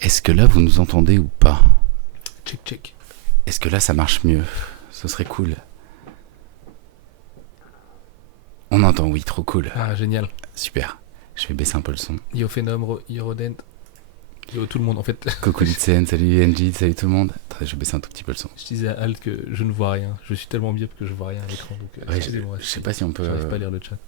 Est-ce que là vous nous entendez ou pas? Check, check. Est-ce que là ça marche mieux? Ce serait cool. On entend, oui, trop cool. Ah, génial. Super. Je vais baisser un peu le son. Yo Phenom, yo Rodent. Yo tout le monde en fait. Coucou Litsen, salut NG, salut tout le monde. Attendez, je vais baisser un tout petit peu le son. Je disais à Alt que je ne vois rien. Je suis tellement biais que je vois rien à l'écran. Donc, Ouais, excusez-moi. je sais pas si on peut. J'arrive pas à lire le chat.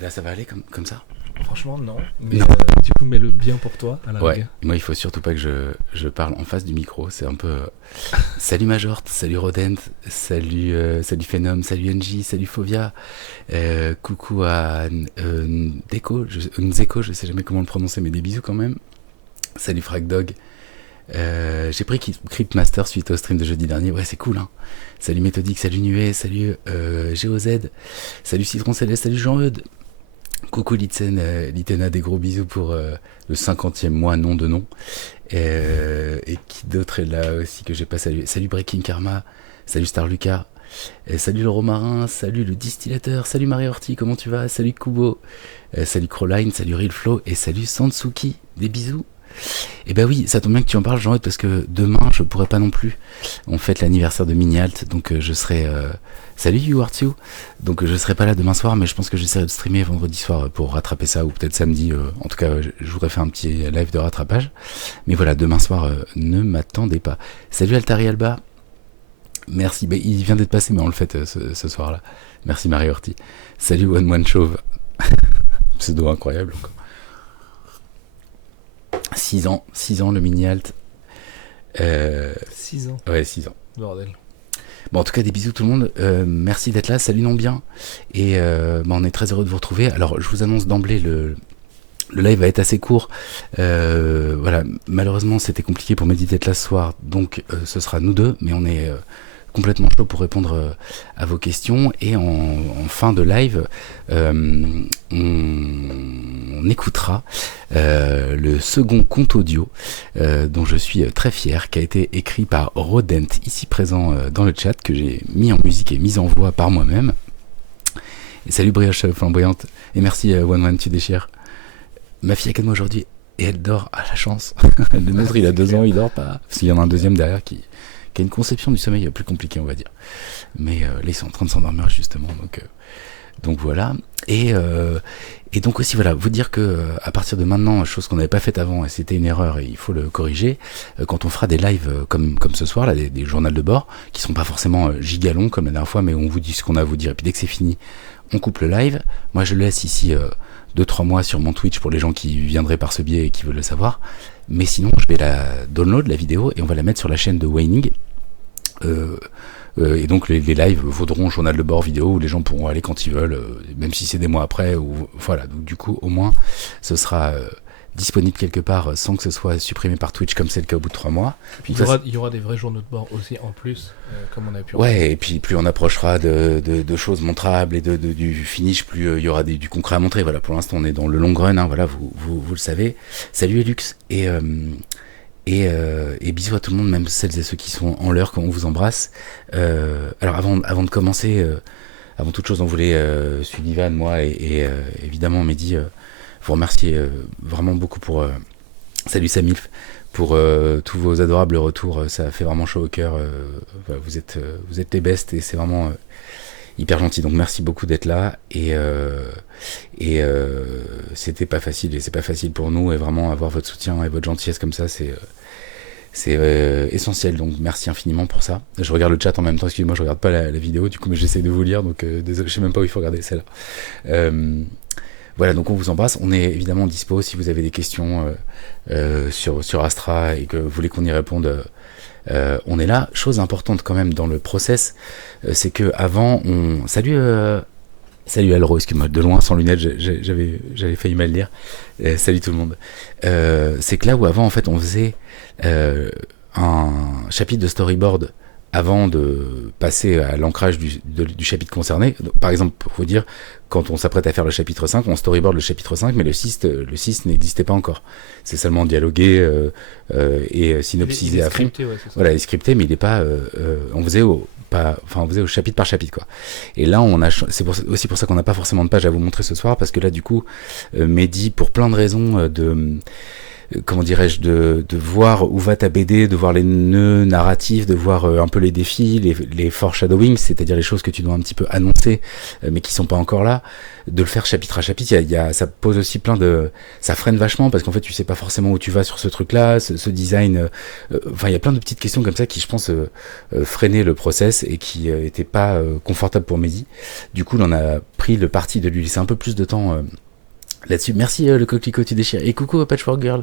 Là ça va aller comme ça? Franchement, non. Mais Non. du coup, mets-le bien pour toi à la Ouais, rigueur. moi il faut surtout pas que je parle en face du micro. C'est un peu. Salut Majort, salut Rodent, salut Phenom, salut NG, salut Fovia. Coucou à Nzeko, je sais jamais comment le prononcer, mais des bisous quand même. Salut Fragdog. J'ai pris Cryptmaster suite au stream de jeudi dernier. Ouais, c'est cool, hein. Salut Méthodique, salut Nué, salut GOZ, salut Citron Céleste, salut Jean-Eudes. Coucou Litsen, Litena, des gros bisous pour le 50e mois, nom de nom. Et qui d'autre est là aussi que j'ai pas salué? Salut Breaking Karma, salut Star Lucas, salut le Romarin, salut le Distillateur, salut Marie Horty, comment tu vas? Salut Kubo, salut Crowline, salut Real Flow et salut Sansuki, des bisous. Et bah oui, ça tombe bien que tu en parles, Jean-Eudes, parce que demain je pourrais pas non plus. On fête l'anniversaire de Mini-Alt, donc je serai. Salut You Are You. Donc je serai pas là demain soir, mais je pense que j'essaierai de streamer vendredi soir pour rattraper ça, ou peut-être samedi. En tout cas, je voudrais faire un petit live de rattrapage. Mais voilà, demain soir, ne m'attendez pas. Salut Altari Alba. Merci. Bah, il vient d'être passé, mais on le fête ce soir-là. Merci Marie Horty. Salut One One Chauve. Pseudo incroyable encore. 6 ans le mini-alt. 6 ans. Ouais, 6 ans. Bordel. Bon, en tout cas, des bisous tout le monde. Merci d'être là. Salut non bien. Et on est très heureux de vous retrouver. Alors, je vous annonce d'emblée, le live va être assez court. Voilà, malheureusement, c'était compliqué pour Mehdi d'être là ce soir. Donc, ce sera nous deux. Mais on est complètement chaud pour répondre à vos questions. Et en fin de live, on écoutera le second conte audio dont je suis très fier, qui a été écrit par Rodent, ici présent dans le chat, que j'ai mis en musique et mis en voix par moi-même. Et salut Brioche flamboyante, et merci One One, tu déchires. Ma fille a 4 mois aujourd'hui et elle dort à la chance. Le nôtre, il a 2 ans, il dort pas. Parce qu'il y en a un deuxième derrière qui a une conception du sommeil plus compliquée, on va dire. Mais là, ils sont en train de s'endormir justement, donc voilà. Et donc aussi, voilà, vous dire que à partir de maintenant, chose qu'on n'avait pas faite avant, et c'était une erreur, et il faut le corriger, quand on fera des lives comme ce soir, là, des journaux de bord, qui sont pas forcément gigalongs comme la dernière fois, mais on vous dit ce qu'on a à vous dire, et puis dès que c'est fini, on coupe le live. Moi, je le laisse ici 2-3 mois sur mon Twitch pour les gens qui viendraient par ce biais et qui veulent le savoir. Mais sinon, je vais la download, la vidéo, et on va la mettre sur la chaîne de Waining. Et donc les lives vaudront journal de bord vidéo où les gens pourront aller quand ils veulent, même si c'est des mois après. Ou voilà. Donc du coup, au moins, ce sera disponible quelque part sans que ce soit supprimé par Twitch comme c'est le cas au bout de 3 mois. Puis il y aura des vrais journaux de bord aussi en plus, comme on a pu. Ouais, et puis plus on approchera de choses montrables et du finish, plus il y aura du concret à montrer. Voilà, pour l'instant on est dans le long run, hein, voilà, vous le savez. Salut Elux et bisous à tout le monde, même celles et ceux qui sont en l'heure, quand on vous embrasse. Alors avant de commencer, avant toute chose, on voulait Sullivan, moi et évidemment Mehdi, vous remercier vraiment beaucoup pour salut Samilf, pour tous vos adorables retours. Ça fait vraiment chaud au cœur. Voilà, vous êtes les bestes et c'est vraiment hyper gentil. Donc merci beaucoup d'être là et c'était pas facile et c'est pas facile pour nous, et vraiment avoir votre soutien et votre gentillesse comme ça, c'est essentiel. Donc merci infiniment pour ça. Je regarde le chat en même temps, excusez-moi, je regarde pas la vidéo du coup, mais j'essaie de vous lire, donc désolé, je sais même pas où il faut regarder, c'est là. Voilà, donc on vous embrasse. On est évidemment dispo si vous avez des questions sur Astra et que vous voulez qu'on y réponde. On est là. Chose importante quand même dans le process, c'est que avant on salut Alro, excuse-moi, de loin sans lunettes, j'avais failli mal lire. Salut tout le monde. C'est que là où avant en fait on faisait un chapitre de storyboard avant de passer à l'ancrage du chapitre concerné. Par exemple, pour vous dire, quand on s'apprête à faire le chapitre 5, on storyboard le chapitre 5, mais le 6 n'existait pas encore. C'est seulement dialogué et synopsisé à fond. Ouais, voilà, il est scripté, mais il n'est pas... on faisait au chapitre par chapitre, quoi. Et là, c'est aussi pour ça qu'on n'a pas forcément de page à vous montrer ce soir, parce que là, du coup, Mehdi, pour plein de raisons comment dirais-je, de voir où va ta BD, de voir les nœuds narratifs, de voir un peu les défis, les foreshadowing, c'est-à-dire les choses que tu dois un petit peu annoncer, mais qui sont pas encore là, de le faire chapitre à chapitre. Ça pose aussi ça freine vachement parce qu'en fait tu sais pas forcément où tu vas sur ce truc-là, ce design. Enfin, il y a plein de petites questions comme ça qui, je pense, freinaient le process et qui étaient pas confortables pour Mehdi. Du coup, on a pris le parti de lui laisser un peu plus de temps. Là-dessus, merci le coquelicot tu déchires et coucou Patchwork Girl,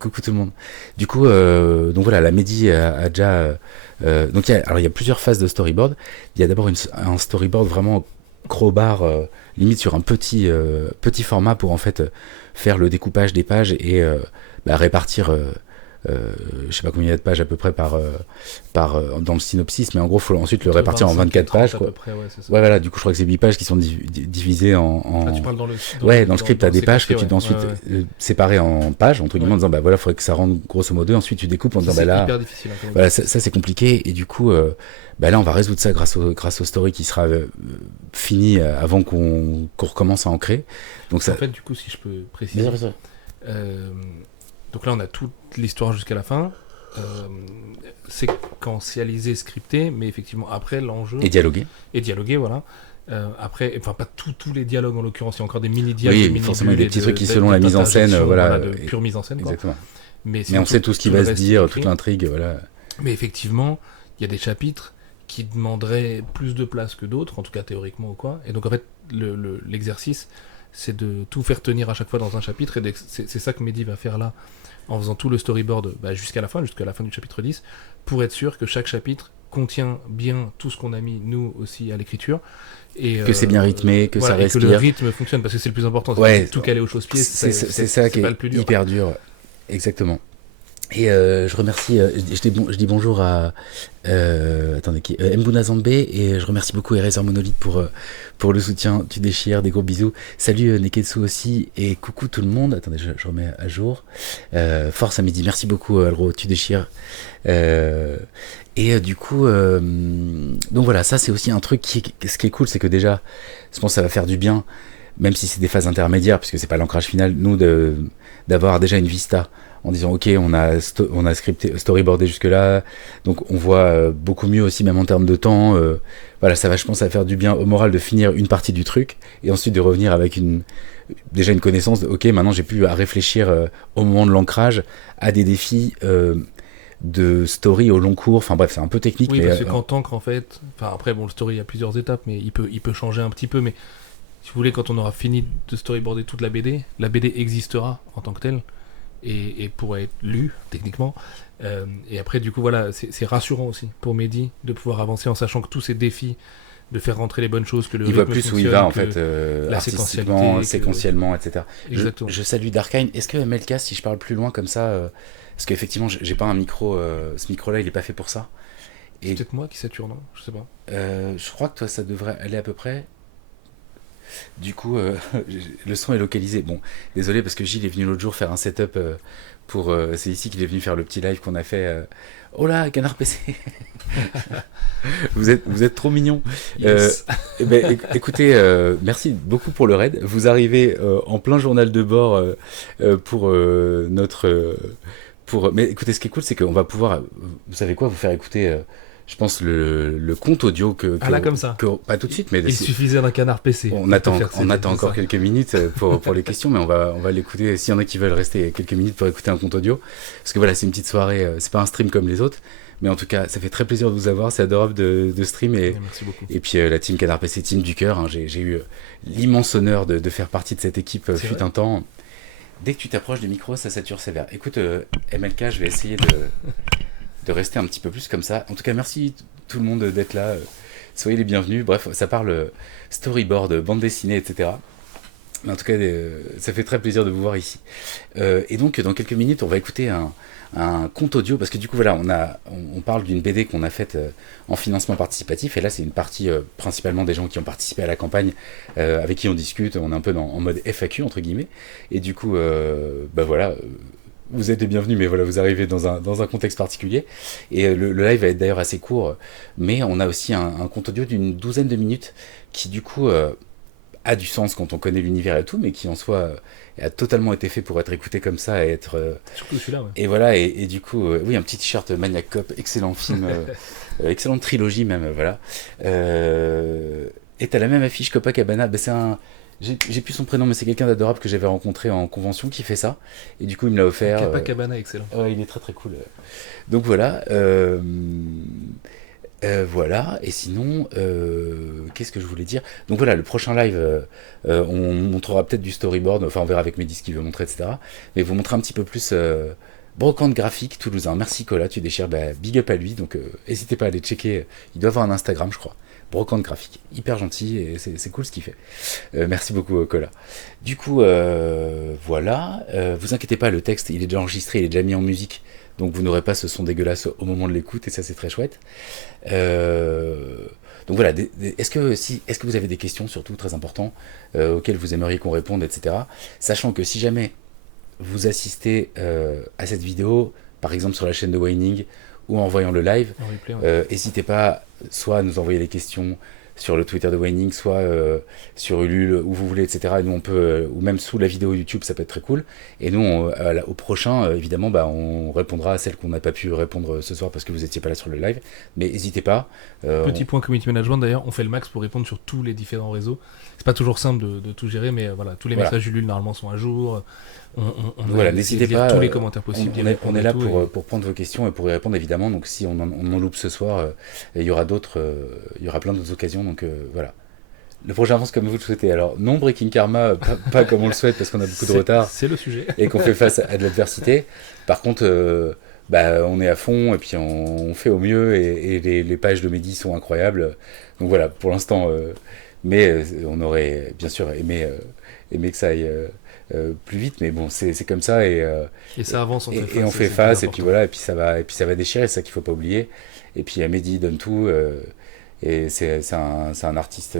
coucou tout le monde. Du coup, donc voilà, la Mehdi a déjà donc il y a plusieurs phases de storyboard. Il y a d'abord un storyboard vraiment crowbar, limite sur un petit format pour en fait faire le découpage des pages et répartir je sais pas combien il y a de pages à peu près par dans le synopsis, mais en gros faut ensuite le répartir en 24 pages quoi. À peu près, ouais, c'est ça. Ouais, voilà, du coup je crois que c'est 8 pages qui sont divisées en... Ah, tu parles dans le script t'as des pages que tu dois ensuite ouais. séparer en pages entre guillemets en disant bah voilà, faudrait que ça rentre grosso modo, ensuite tu découpes en disant bah là c'est hyper difficile, hein, voilà, ça c'est compliqué et du coup là on va résoudre ça grâce au story qui sera fini avant qu'on recommence à en créer. Donc ça en fait, du coup, si je peux préciser, donc là on a toute l'histoire jusqu'à la fin, séquentialisé, scripté, mais effectivement après l'enjeu et dialoguer voilà. Après, enfin pas tous les dialogues en l'occurrence, il y a encore des mini-dialogues, oui, forcément il y a des petits trucs qui selon la mise en scène, voilà, de pure mise en scène, exactement. Quoi. Mais on sait tout ce qui va se dire, toute l'intrigue, voilà. Mais effectivement, il y a des chapitres qui demanderaient plus de place que d'autres, en tout cas théoriquement ou quoi. Et donc en fait, l'exercice, c'est de tout faire tenir à chaque fois dans un chapitre, et c'est ça que Mehdi va faire là, en faisant tout le storyboard jusqu'à la fin du chapitre 10, pour être sûr que chaque chapitre contient bien tout ce qu'on a mis, nous aussi, à l'écriture. Et, que c'est bien rythmé, que voilà, ça respire. Et que le rythme fonctionne, parce que c'est le plus important. Ouais, tout caler au chausse-pied, c'est ça qui est hyper dur. Exactement. Et je remercie, je dis bonjour à Mbuna Zambé, et je remercie beaucoup Eraser Monolith pour le soutien, tu déchires, des gros bisous. Salut Neketsu aussi, et coucou tout le monde. Attendez, je remets à jour. Force à midi, merci beaucoup Alro, tu déchires. Et du coup, donc voilà, ça c'est aussi un truc ce qui est cool, c'est que déjà, je pense que ça va faire du bien, même si c'est des phases intermédiaires, puisque c'est pas l'ancrage final, nous d'avoir déjà une vista en disant ok, on a scripté, storyboardé jusque là, donc on voit beaucoup mieux aussi, même en termes de temps. Voilà, ça va, je pense, ça va faire du bien au moral de finir une partie du truc et ensuite de revenir avec déjà une connaissance de ok, maintenant j'ai plus à réfléchir au moment de l'ancrage à des défis de story au long cours. Enfin bref, c'est un peu technique. Oui, mais parce que quand t'ancres en fait, enfin après bon, le story il y a plusieurs étapes, mais il peut changer un petit peu, mais si vous voulez, quand on aura fini de storyboarder toute la BD existera en tant que telle. Et pourrait être lu techniquement, et après du coup voilà, c'est rassurant aussi pour Mehdi de pouvoir avancer en sachant que tous ces défis de faire rentrer les bonnes choses, que le il voit plus où il va en fait, artistiquement, séquentiellement, etc. Exactement. Je salue Darkine. Est-ce que MLK, si je parle plus loin comme ça, parce qu'effectivement j'ai pas un micro, ce micro là il est pas fait pour ça. Et c'est peut-être moi qui sature, non, je sais pas. Je crois que toi ça devrait aller à peu près. Du coup, le son est localisé. Bon, désolé parce que Gilles est venu l'autre jour faire un setup pour. C'est ici qu'il est venu faire le petit live qu'on a fait. Oh là, Canard PC. vous êtes trop mignon. Yes. Écoutez, merci beaucoup pour le raid. Vous arrivez en plein journal de bord pour notre. Mais écoutez, ce qui est cool, c'est qu'on va pouvoir. Vous savez quoi, vous faire écouter. Je pense le compte audio comme ça. Pas tout de suite, mais il suffisait d'un Canard PC. On attend encore quelques minutes pour les questions, mais on va l'écouter. S'il y en a qui veulent rester quelques minutes pour écouter un compte audio, parce que voilà, c'est une petite soirée, c'est pas un stream comme les autres, mais en tout cas, ça fait très plaisir de vous avoir. C'est adorable de stream et merci beaucoup. Et puis la team Canard PC, team du cœur. Hein, j'ai eu l'immense honneur de faire partie de cette équipe fut un temps. Dès que tu t'approches du micro, ça sature sévère. Écoute, MLK, je vais essayer de rester un petit peu plus comme ça. En tout cas, merci tout le monde d'être là. Soyez les bienvenus. Bref, ça parle storyboard, bande dessinée, etc. Mais en tout cas, ça fait très plaisir de vous voir ici. Et donc, dans quelques minutes, on va écouter un compte audio, parce que du coup, voilà, on parle d'une BD qu'on a faite en financement participatif, et là, c'est une partie principalement des gens qui ont participé à la campagne, avec qui on discute, on est un peu en mode FAQ, entre guillemets, et du coup, voilà... vous êtes les bienvenus, mais voilà, vous arrivez dans un contexte particulier. Et le live va être d'ailleurs assez court, mais on a aussi un compte audio d'une douzaine de minutes qui, du coup, a du sens quand on connaît l'univers et tout, mais qui en soi a totalement été fait pour être écouté comme ça et être. Surtout celui-là, ouais. Et voilà, et du coup, oui, un petit t-shirt Maniac Cop, excellent film, excellente trilogie même, voilà. Et t'as la même affiche Copacabana, c'est un. J'ai plus son prénom, mais c'est quelqu'un d'adorable que j'avais rencontré en convention qui fait ça. Et du coup, il me l'a offert. Copacabana, excellent. Ouais, il est très très cool. Donc voilà. Voilà, et sinon, qu'est-ce que je voulais dire? Donc voilà, le prochain live, on montrera peut-être du storyboard, enfin on verra avec Mehdi ce qu'il veut montrer, etc. Mais vous montrer un petit peu plus brocante graphique toulousain. Merci Cola, tu déchires, big up à lui, donc n'hésitez pas à aller checker, il doit avoir un Instagram je crois. Brocante graphique, hyper gentil et c'est cool ce qu'il fait. Merci beaucoup Cola. Du coup, voilà, vous inquiétez pas, le texte il est déjà enregistré, il est déjà mis en musique. Donc vous n'aurez pas ce son dégueulasse au moment de l'écoute et ça c'est très chouette. Donc voilà, est-ce que vous avez des questions surtout très importantes auxquelles vous aimeriez qu'on réponde, etc. Sachant que si jamais vous assistez à cette vidéo, par exemple sur la chaîne de Whining ou en voyant le live, n'hésitez pas soit à nous envoyer les questions sur le Twitter de Whining, soit sur Ulule, où vous voulez, etc. Et nous, on peut, ou même sous la vidéo YouTube, ça peut être très cool. Et nous, au prochain, évidemment, on répondra à celles qu'on n'a pas pu répondre ce soir parce que vous n'étiez pas là sur le live. Mais n'hésitez pas. Petit point community management, d'ailleurs, on fait le max pour répondre sur tous les différents réseaux. C'est pas toujours simple de tout gérer, mais voilà, tous les messages Ulule, normalement, sont à jour. Voilà, n'hésitez pas. Tous les commentaires possibles. On est là pour prendre vos questions et pour y répondre, évidemment. Donc, si on en loupe ce soir, il y aura plein d'autres occasions. Donc, voilà. Le projet avance comme vous le souhaitez. Alors, non Breaking Karma, pas comme on le souhaite parce qu'on a beaucoup de retard. C'est le sujet. Et qu'on fait face à de l'adversité. Par contre, on est à fond et puis on fait au mieux. Et les pages de Mehdi sont incroyables. Donc, voilà, pour l'instant. Mais on aurait bien sûr aimé que ça aille. Plus vite, mais bon, c'est comme ça et ça avance. On fait face et puis voilà, et puis ça va déchirer, c'est ça qu'il faut pas oublier. Et puis Mehdi donne tout et c'est un artiste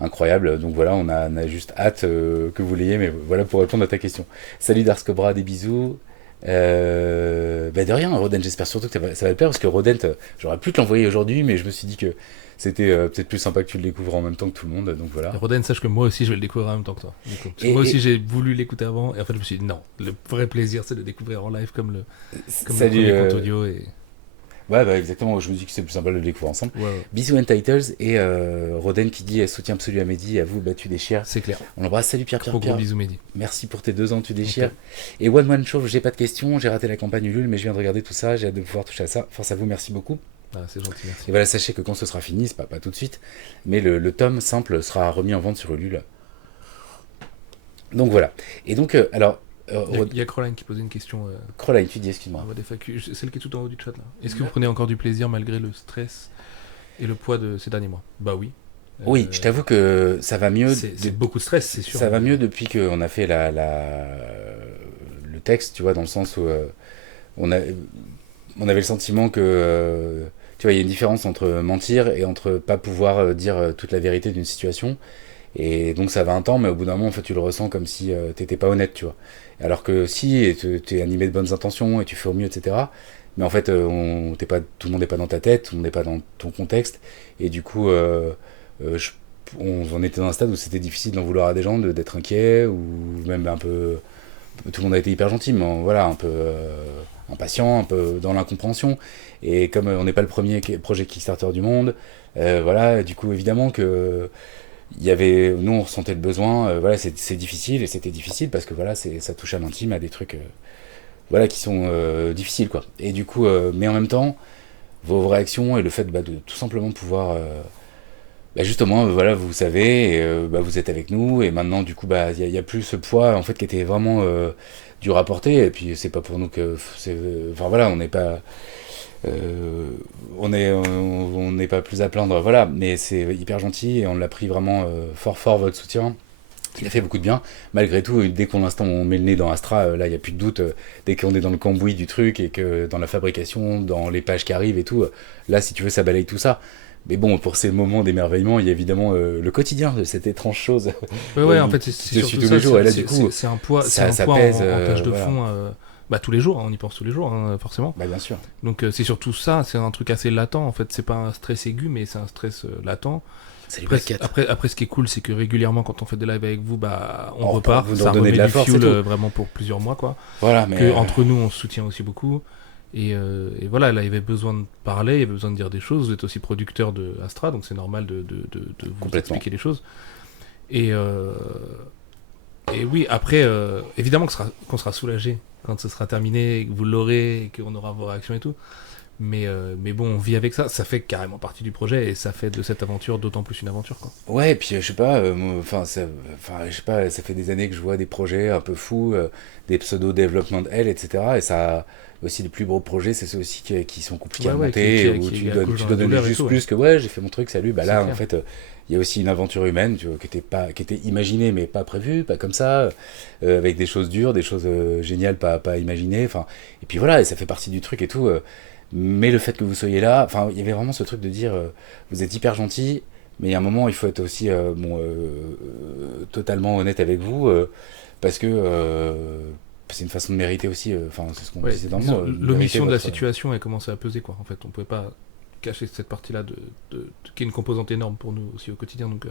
incroyable. Donc voilà, on a juste hâte que vous l'ayez, mais voilà pour répondre à ta question. Salut Dars Cobra, des bisous. De rien, Rodent, j'espère surtout que ça va te plaire parce que Rodent, j'aurais pu te l'envoyer aujourd'hui, mais je me suis dit que c'était peut-être plus sympa que tu le découvres en même temps que tout le monde, donc voilà. Rodent, sache que moi aussi je vais le découvrir en même temps que toi. Moi aussi j'ai voulu l'écouter avant, et en fait je me suis dit non, le vrai plaisir c'est de le découvrir en live comme le premier compte audio. Ouais, exactement, je me dis que c'est plus sympa de le découvrir ensemble. Ouais. Bisous and Titles, et Rodent qui dit soutien absolu à Mehdi, à vous, tu déchires. C'est clair. On l'embrasse, salut Pierre. Gros bisous Mehdi. Merci pour tes 2 ans, tu déchires. Okay. Et One Man Show, j'ai pas de questions, j'ai raté la campagne Ulule, mais je viens de regarder tout ça, j'ai hâte de pouvoir toucher à ça. Force à vous, merci beaucoup. Ah, c'est gentil, merci. Et voilà, sachez que quand ce sera fini, c'est pas tout de suite, mais le tome simple sera remis en vente sur Ulule. Donc voilà. Et donc, alors... Il y a Croline qui posait une question. Croline, tu dis, excuse-moi. Celle qui est tout en haut du chat là. Est-ce que vous prenez encore du plaisir malgré le stress et le poids de ces derniers mois? Bah oui. Oui, je t'avoue que ça va mieux. C'est beaucoup de stress, c'est sûr. Ça va mieux depuis qu'on a fait le texte, tu vois, dans le sens où on avait le sentiment que... tu vois, il y a une différence entre mentir et entre pas pouvoir dire toute la vérité d'une situation. Et donc ça va un temps, mais au bout d'un moment, en fait, tu le ressens comme si t'étais pas honnête, tu vois. Alors que si, t'es animé de bonnes intentions et tu fais au mieux, etc. Mais en fait, tout le monde n'est pas dans ta tête, tout le monde n'est pas dans ton contexte. Et du coup, on était dans un stade où c'était difficile d'en vouloir à des gens, d'être inquiet, ou même un peu... Tout le monde a été hyper gentil, mais voilà, un peu impatient, un peu dans l'incompréhension. Et comme on n'est pas le premier projet Kickstarter du monde, voilà, du coup, évidemment que... nous on ressentait le besoin, voilà, c'est difficile, et c'était difficile parce que voilà, ça touche à l'intime, à des trucs voilà, qui sont difficiles, quoi. Et du coup, mais en même temps, vos réactions et le fait de tout simplement pouvoir justement, voilà, vous savez, et, vous êtes avec nous, et maintenant du coup il y a plus ce poids en fait qui était vraiment dur à porter, et puis c'est pas pour nous que enfin voilà, on n'est pas on n'est pas plus à plaindre, voilà, mais c'est hyper gentil et on l'a pris vraiment fort votre soutien. Il a fait beaucoup de bien, malgré tout. Dès qu'on on met le nez dans Astra, là il n'y a plus de doute, dès qu'on est dans le cambouis du truc et que dans la fabrication, dans les pages qui arrivent et tout, là si tu veux ça balaye tout ça. Mais bon, pour ces moments d'émerveillement, il y a évidemment le quotidien de cette étrange chose. Ouais, en fait c'est surtout tous les jours, et là du coup c'est un poids, ça pèse, en tâche de fond. Tous les jours, on y pense tous les jours, forcément. Bien sûr. Donc c'est surtout ça, c'est un truc assez latent, en fait, c'est pas un stress aigu, mais c'est un stress latent. Salut Black Cat. Après, ce qui est cool, c'est que régulièrement, quand on fait des lives avec vous, bah, on On repart. vous Ça redonnez remet de la du force et fuel tout. vraiment pour plusieurs mois, quoi. Voilà, mais Que entre nous, on se soutient aussi beaucoup. Et voilà, là, il y avait besoin de parler, il y avait besoin de dire des choses. Vous êtes aussi producteur de Astra, donc c'est normal de vous Complètement. expliquer les choses. Et, et oui, après, évidemment qu'on sera soulagé quand ce sera terminé, et que vous l'aurez, et qu'on aura vos réactions et tout. Mais bon, on vit avec ça. Ça fait carrément partie du projet, et ça fait de cette aventure d'autant plus une aventure, quoi. ouais, et puis je sais pas, je sais pas, ça fait des années que je vois des projets un peu fous, des pseudo development hell, etc. Et ça, aussi les plus gros projets, c'est ceux aussi qui sont compliqués à Ouais, monter, où qui tu donnes, accouchent tu dans la donnes douleur et juste tout, ouais. plus que ouais, j'ai fait mon truc, salut. Bah C'est là, en clair. fait, il y a aussi une aventure humaine, tu vois, qui était imaginée mais pas prévue, pas comme ça, avec des choses dures, des choses géniales pas imaginées. Enfin, et puis voilà, et ça fait partie du truc et tout. Mais le fait que vous soyez là, enfin, il y avait vraiment ce truc de dire, vous êtes hyper gentil, mais il y a un moment, il faut être aussi totalement honnête avec vous, parce que c'est une façon de mériter aussi, enfin, c'est ce qu'on Ouais, disait dans le disons, mot, mériter l'omission de la votre... situation a commencé à peser, quoi. En fait, on pouvait pas cacher cette partie-là qui est une composante énorme pour nous aussi au quotidien. Donc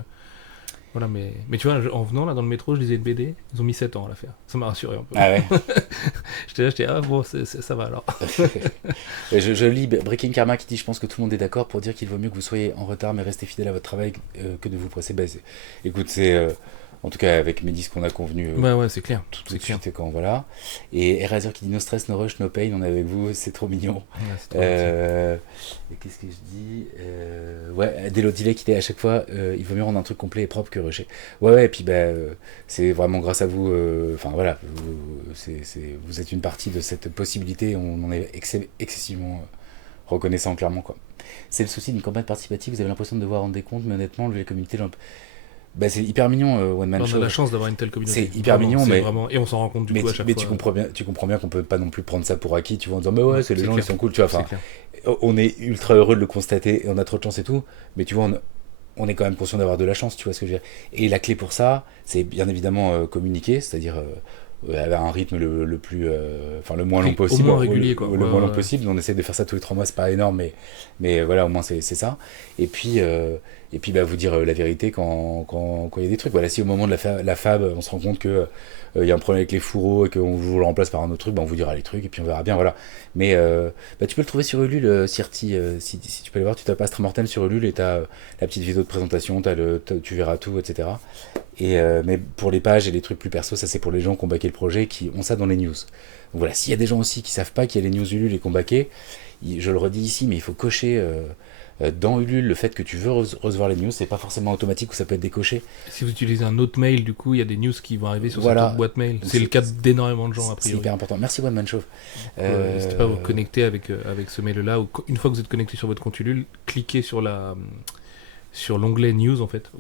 voilà, mais tu vois, en venant là dans le métro, je lisais une BD. Ils ont mis 7 ans à la faire. Ça m'a rassuré un peu. Ah ouais. J'étais ah bon, ça va alors. Je lis Breaking Karma qui dit je pense que tout le monde est d'accord pour dire qu'il vaut mieux que vous soyez en retard mais restez fidèle à votre travail que de vous presser. Bah, écoute, c'est en tout cas avec Mehdi ce qu'on a convenu Ouais, c'est clair. tout C'est de clair. suite quand voilà. Et Eraser qui dit no stress, no rush, no pain, on est avec vous, c'est trop mignon. Ouais, c'est trop gentil. Et qu'est-ce que je dis ouais, Delodile qui dit à chaque fois il vaut mieux rendre un truc complet et propre que rushé. Ouais, et puis c'est vraiment grâce à vous, enfin voilà, vous êtes une partie de cette possibilité, on en est excessivement reconnaissant clairement quoi. C'est le souci d'une campagne participative, vous avez l'impression de devoir rendre des comptes, mais honnêtement, la communauté, bah, c'est hyper mignon, One Man On Show. a la chance d'avoir une telle communauté. C'est hyper mignon, mais vraiment... Et on s'en rend compte du coup à chaque mais fois. tu comprends bien qu'on peut pas non plus prendre ça pour acquis, tu vois, en disant, mais ouais, c'est les c'est gens, clair. ils sont cool, tu vois, C'est enfin, clair. on est ultra heureux de le constater et on a trop de chance et tout, mais tu vois, on est quand même conscient d'avoir de la chance, tu vois ce que je veux dire. Et la clé pour ça, c'est bien évidemment communiquer, c'est-à-dire à un rythme le plus, enfin le moins long possible, au moins régulier, quoi. le moins long possible. On essaie de faire ça tous les 3 mois, c'est pas énorme, mais voilà, au moins c'est ça. Et puis bah, vous dire la vérité quand il y a des trucs. Voilà, si au moment de la fab, on se rend compte que il y a un problème avec les fourreaux et qu'on vous le remplace par un autre truc, bah, on vous dira les trucs et puis on verra bien, voilà. Mais bah, tu peux le trouver sur Ulule, Sirti, si tu peux aller voir, tu tapes Astra Mortem sur Ulule et t'as la petite vidéo de présentation, tu verras tout, etc. Mais pour les pages et les trucs plus perso, ça c'est pour les gens qui ont baqué le projet, qui ont ça dans les news. Donc voilà, s'il y a des gens aussi qui savent pas qu'il y a les news Ulule et qui ont baqué, je le redis ici, mais il faut cocher dans Ulule le fait que tu veux recevoir les news, c'est pas forcément automatique ou ça peut être décoché. Si vous utilisez un autre mail, du coup, il y a des news qui vont arriver sur Voilà. cette autre boîte mail. Donc C'est le cas d'énormément de gens, a C'est priori. hyper important. Merci One Man Show. N'hésitez pas à vous connecter avec ce mail-là, ou une fois que vous êtes connecté sur votre compte Ulule, cliquez sur l'onglet News, en fait.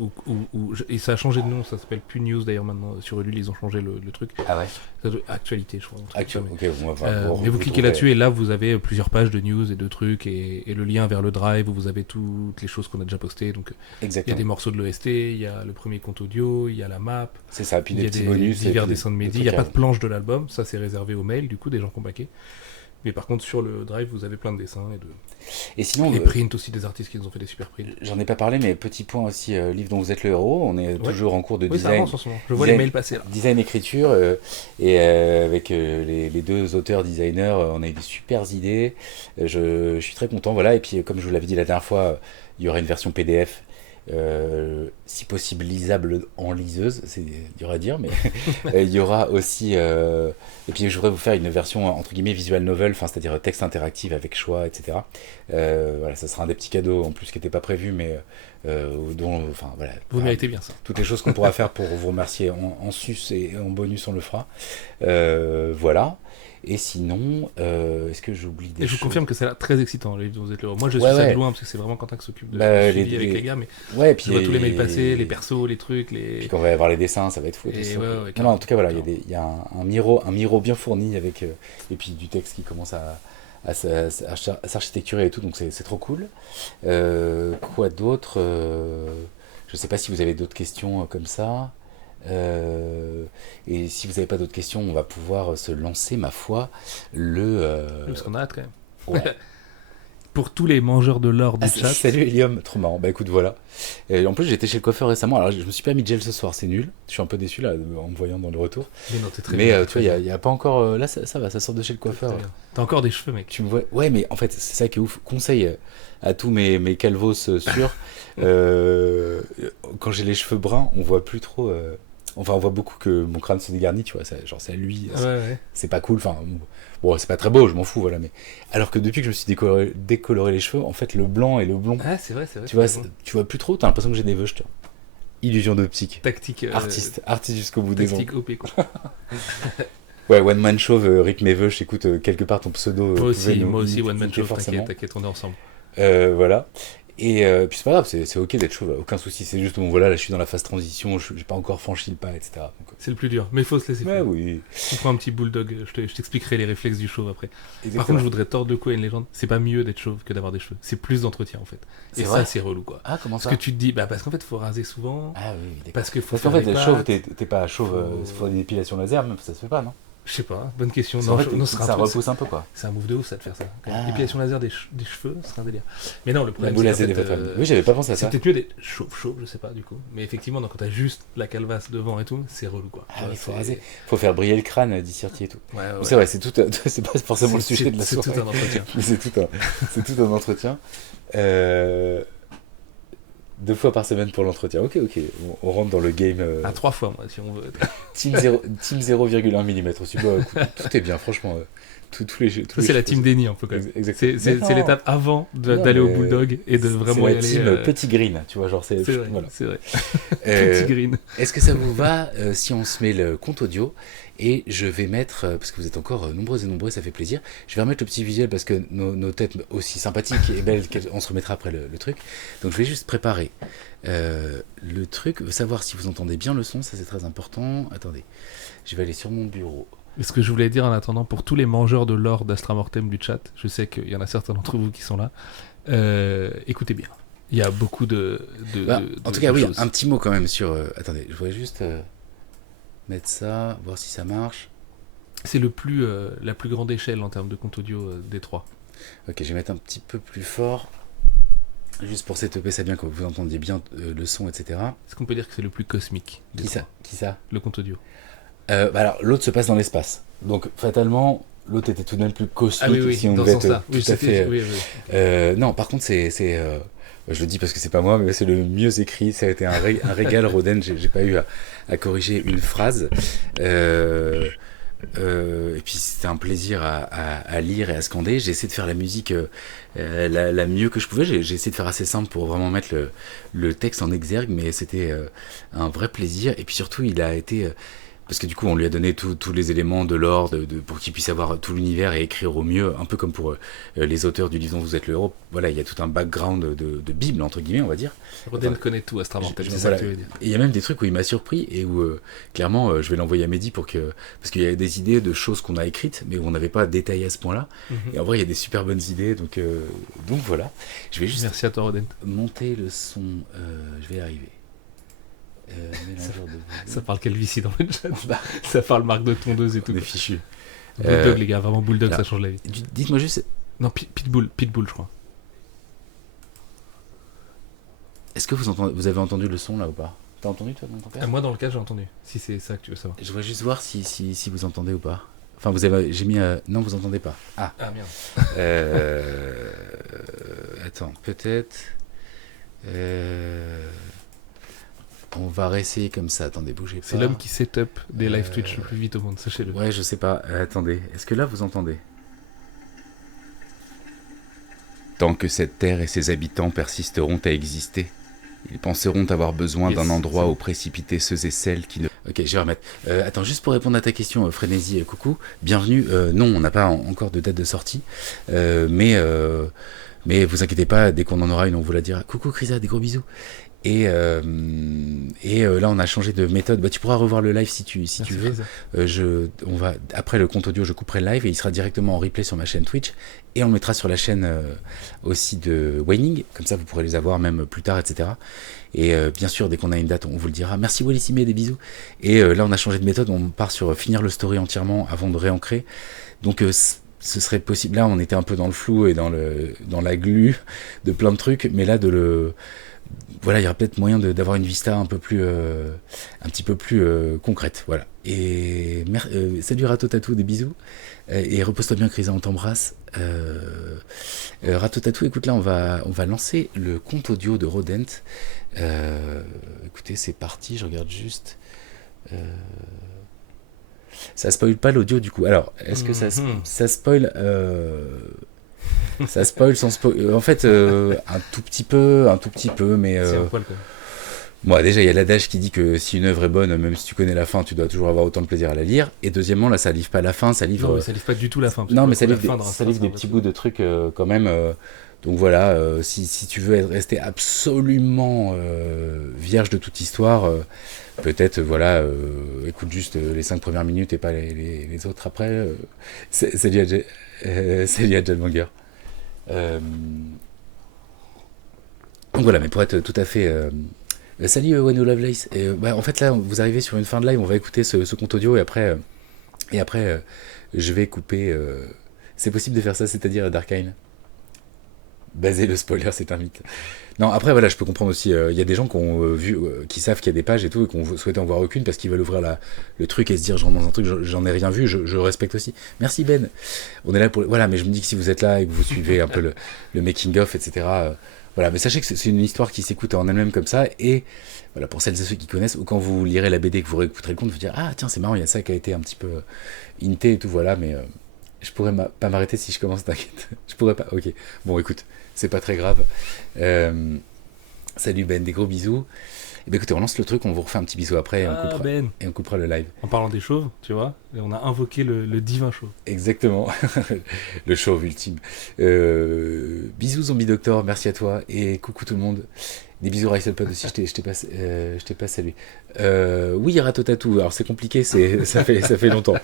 Et ça a changé de nom, ça s'appelle plus News d'ailleurs maintenant. Sur Ulule, ils ont changé le truc. Ah ouais. Ça doit- Actualité, je crois. un truc Actuel. comme ça, Ok, bon, mais vous cliquez là-dessus et là vous avez plusieurs pages de news et de trucs et le lien vers le drive où vous avez toutes les choses qu'on a déjà postées. Donc il y a Exactement. des morceaux de l'OST, il y a le premier compte audio, il y a la map, C'est ça. Puis il y des a petits des bonus. et divers puis dessins de des midi, il n'y a trucs pas de planche de l'album, ça c'est réservé aux mails du coup des gens qui ont baqué. Mais par contre sur le drive vous avez plein de dessins Et sinon, les prints aussi des artistes qui nous ont fait des super prints. j'en ai pas parlé, mais petit point aussi, livre dont vous êtes le héros. On est toujours en cours de Oui, ça design. avance en ce moment. Je vois design- les mails passer là. Design écriture et avec les deux auteurs designers on a eu des super idées. Je suis très content, voilà. Et puis comme je vous l'avais dit la dernière fois, il y aura une version PDF si possible lisable en liseuse, c'est dur à dire, mais il y aura aussi et puis je voudrais vous faire une version entre guillemets visual novel, enfin c'est-à-dire texte interactif avec choix, etc. Voilà, ça sera un des petits cadeaux en plus qui n'était pas prévu, mais dont, enfin voilà, Vous méritez bien ça. toutes les choses qu'on pourra faire pour vous remercier en sus et en bonus on le fera. Voilà. Et sinon, est-ce que j'oublie des Et je vous choses confirme que c'est là très excitant, le livre dont vous êtes le héros. Moi je suis Ouais, ça ouais. de loin parce que c'est vraiment Quentin qui s'occupe de Bah, du suivi avec les gars, mais Ouais, et puis je vois tous les mails passer, les persos, les trucs, les. Puis quand on va avoir les dessins, ça va être fou. Et tout ça. ouais, Non, en tout cas, voilà, carrément. il y a un miro bien fourni avec et puis du texte qui commence à s'architecturer et tout, donc c'est trop cool. Quoi d'autre je sais pas si vous avez d'autres questions comme ça. Et si vous n'avez pas d'autres questions, on va pouvoir se lancer, ma foi, Parce qu'on a hâte quand même. ouais. Pour tous les mangeurs de l'or du chat. Salut Helium, trop marrant. Bah écoute, voilà. Et en plus, j'étais chez le coiffeur récemment. Alors, je me suis pas mis de gel ce soir, c'est nul. Je suis un peu déçu là en me voyant dans le retour. Mais non, t'es très Mais bien, tu vois, il y a pas encore. Là, ça va, ça sort de chez le coiffeur. très bien. T'as encore des cheveux, mec. Tu me vois. Ouais, mais en fait, c'est ça qui est ouf. Conseil à tous mes calvos sûrs. Quand j'ai les cheveux bruns, on voit plus trop. Enfin, on voit beaucoup que mon crâne se dégarnit, tu vois. Genre, c'est à lui. Ouais. C'est pas cool. Enfin, bon, c'est pas très beau, je m'en fous, voilà. Mais alors que depuis que je me suis décoloré les cheveux, en fait, le blanc et le blond. Ah, c'est vrai. Tu vois, tu vois plus trop. T'as l'impression que j'ai des veuches, tu vois. Illusion d'optique. Tactique. Artiste jusqu'au bout des ongles. Tactique OP, quoi. Ouais, One Man Chauve, Rip mes veuches, écoute, quelque part ton pseudo. Moi aussi, One Man Chauve, forcément. t'inquiète, on est ensemble. Voilà. Et puis c'est pas grave, c'est ok d'être chauve, aucun souci. C'est juste, bon voilà, là je suis dans la phase transition, j'ai pas encore franchi le pas, etc. Donc, C'est le plus dur, mais il faut se laisser ouais, faire. oui. On prend un petit bulldog, je t'expliquerai les réflexes du chauve après. Exactement. Par contre, je voudrais tordre de quoi une légende. C'est pas mieux d'être chauve que d'avoir des cheveux. C'est plus d'entretien en fait. C'est Et vrai ça, c'est relou quoi. Ah, comment ça? Parce que tu te dis, bah parce qu'en fait, faut raser souvent. Ah oui, d'accord. Parce que faut Parce qu'en faire fait, les chauve, pattes. t'es pas chauve, il faut une épilation laser, même ça se fait pas, non? Je sais pas, bonne question. Parce Non, qu'en fait, non, ce sera ça un truc- repousse un peu, quoi. C'est un move de ouf ça de faire ça. Ah. L'épilation laser des cheveux, ce serait un délire. Mais non, le La problème boule à c'est des qu'en fait, fatales. Oui, j'avais pas pensé à c'est ça. peut-être mieux d'être chauve, je sais pas du coup. Mais effectivement, quand t'as juste la calvasse devant et tout, c'est relou quoi. Ah Tu vois, oui, faut c'est- raser. Faut faire briller le crâne, dissirtier et tout. Ouais. C'est vrai, c'est tout. C'est pas forcément le sujet de la C'est soirée. tout un entretien. Mais c'est tout un entretien. 2 fois par semaine pour l'entretien. Ok. On rentre dans le game. À 3 fois, moi, si on veut. Team 0,1 mm aussi. Bah, écoute, tout est bien, franchement. Tous les Ça, les c'est la cheveux, team déni un peu quand même. Exactement. C'est Non. l'étape avant Non, d'aller au mais bulldog et de vraiment y c'est la aller. team petit green, tu vois, genre c'est vrai, voilà. c'est vrai. Euh, Petit green. Est-ce que ça vous va si on se met le compte audio et je vais mettre, parce que vous êtes encore nombreux et nombreux, ça fait plaisir, je vais remettre le petit visuel parce que nos têtes aussi sympathiques et belles, on se remettra après le truc. Donc je vais juste préparer le truc, savoir si vous entendez bien le son, ça c'est très important. Attendez, je vais aller sur mon bureau. Ce que je voulais dire en attendant, pour tous les mangeurs de l'or d'Astra Mortem du chat, je sais qu'il y en a certains d'entre vous qui sont là, écoutez bien. Il y a beaucoup En tout cas, oui, choses. un petit mot quand même sur... attendez, je voudrais juste mettre ça, voir si ça marche. C'est la plus grande échelle en termes de compte audio des trois. Ok, je vais mettre un petit peu plus fort. Juste pour cette EP, ça bien que vous entendiez bien le son, etc. Est-ce qu'on peut dire que c'est le plus cosmique des trois, Qui ça le compte audio? Alors, l'autre se passe dans l'espace. Donc, fatalement, l'autre était tout de même plus cosmique si on dans devait ce être sens-là. tout Oui, à fait... oui. non, par contre, je le dis parce que c'est pas moi, mais c'est le mieux écrit. Ça a été un régal, Roden. J'ai pas eu à corriger une phrase. Et puis c'était un plaisir à lire et à scander. J'ai essayé de faire la musique la mieux que je pouvais. J'ai essayé de faire assez simple pour vraiment mettre le texte en exergue, mais c'était un vrai plaisir. Et puis surtout, il a été... parce que du coup, on lui a donné tous les éléments de l'or pour qu'il puisse avoir tout l'univers et écrire au mieux, un peu comme pour les auteurs du livre dont vous êtes le héros. Voilà, il y a tout un background de Bible, entre guillemets, on va dire. Roden connaît tout, Astra Mortem, c'est ça Voilà. que tu veux dire. Et il y a même des trucs où il m'a surpris et où, clairement, je vais l'envoyer à Mehdi parce qu'il y a des idées de choses qu'on a écrites, mais où on n'avait pas détaillé à ce point-là. Et en vrai, il y a des super bonnes idées, donc voilà. Je vais juste Merci à toi, Roden. monter le son. Je vais y arriver. Mélangeur de volume. Ça parle calvitie dans le chat. Bah. Ça parle marque de tondeuse et tout. On est fichu. Bulldog, les gars, vraiment Bulldog, là. ça change la vie. Dites-moi juste, Non, Pitbull, je crois. est-ce que vous avez entendu le son là ou pas? T'as entendu toi, ton père? Moi, dans le cas, j'ai entendu. Si c'est ça que tu veux savoir. Je voudrais juste voir si vous entendez ou pas. Enfin, j'ai mis... non, vous entendez pas. Ah. Ah, merde. Attends, peut-être... on va réessayer comme ça. Attendez, bougez pas. C'est l'homme qui set up des live Twitch le plus vite au monde, sachez-le. Ouais, je sais pas. Attendez, est-ce que là vous entendez? Tant que cette terre et ses habitants persisteront à exister, ils penseront avoir besoin d'un endroit où précipiter ceux et celles qui ne... Ok, je vais remettre. Attends, juste pour répondre à ta question, Frénésie, coucou, bienvenue. Non, on n'a pas encore de date de sortie, mais vous inquiétez pas, dès qu'on en aura une, on vous la dira. Coucou Chrisa, des gros bisous. Et là, on a changé de méthode. Bah, tu pourras revoir le live si tu veux. Après le compte audio, je couperai le live et il sera directement en replay sur ma chaîne Twitch. Et on le mettra sur la chaîne aussi de Waining. Comme ça, vous pourrez les avoir même plus tard, etc. Et bien sûr, dès qu'on a une date, on vous le dira. Merci Wallissimé, des bisous. Et là, on a changé de méthode. On part sur finir le story entièrement avant de réancrer. Donc, ce serait possible. Là, on était un peu dans le flou et dans la glu de plein de trucs, mais là, voilà, il y aura peut-être moyen d'avoir une vista un petit peu plus concrète, voilà. Et salut Ratotatou, des bisous. Et repose-toi bien, Crisa, on t'embrasse. Ratotatou, écoute, là, on va lancer le compte audio de Rodent. Écoutez, c'est parti, je regarde juste. Ça spoil pas l'audio du coup. Alors, est-ce que ça spoil ça spoil sans spoil. En fait, un tout petit peu, mais. C'est un poil, quoi. Bon, déjà, il y a l'adage qui dit que si une œuvre est bonne, même si tu connais la fin, tu dois toujours avoir autant de plaisir à la lire. Et deuxièmement, là, ça livre pas la fin, ça livre. Non, mais ça livre pas du tout la fin. Non, mais ça livre des petits bouts de trucs quand même. Donc voilà, si tu veux rester absolument vierge de toute histoire, peut-être, voilà, écoute juste les 5 premières minutes et pas les autres après. Salut à John Monger. Donc voilà, mais pour être tout à fait. Salut Wano Lovelace. En fait, là, vous arrivez sur une fin de live, on va écouter ce compte audio et après, je vais couper. C'est possible de faire ça, c'est-à-dire Darkine. Baser le spoiler, c'est un mythe. Non, après, voilà, je peux comprendre aussi. Il y a des gens qui ont vu, qui savent qu'il y a des pages et tout, et qui ont souhaité en voir aucune parce qu'ils veulent ouvrir le truc et se dire, genre, dans un truc, j'en ai rien vu, je respecte aussi. Merci Ben. On est là pour. Voilà, mais je me dis que si vous êtes là et que vous suivez un peu le making-of, etc. Voilà, mais sachez que c'est une histoire qui s'écoute en elle-même comme ça, et voilà, pour celles et ceux qui connaissent, ou quand vous lirez la BD et que vous réécouterez le compte, vous dire, ah tiens, c'est marrant, il y a ça qui a été un petit peu hinté et tout, voilà, mais je pourrais pas m'arrêter si je commence, t'inquiète. Je pourrais pas, ok. Bon, écoute, c'est pas très grave. Salut Ben, des gros bisous. Et ben écoutez, on lance le truc, on vous refait un petit bisou après, et on coupera le live. En parlant des chauves, tu vois, et on a invoqué le divin chauve. Exactement, le chauve ultime. Bisous Zombie Doctor, merci à toi, et coucou tout le monde. Des bisous Ricelpod aussi, je t'ai pas salué. Oui, Ratotatou, alors c'est compliqué, ça fait longtemps.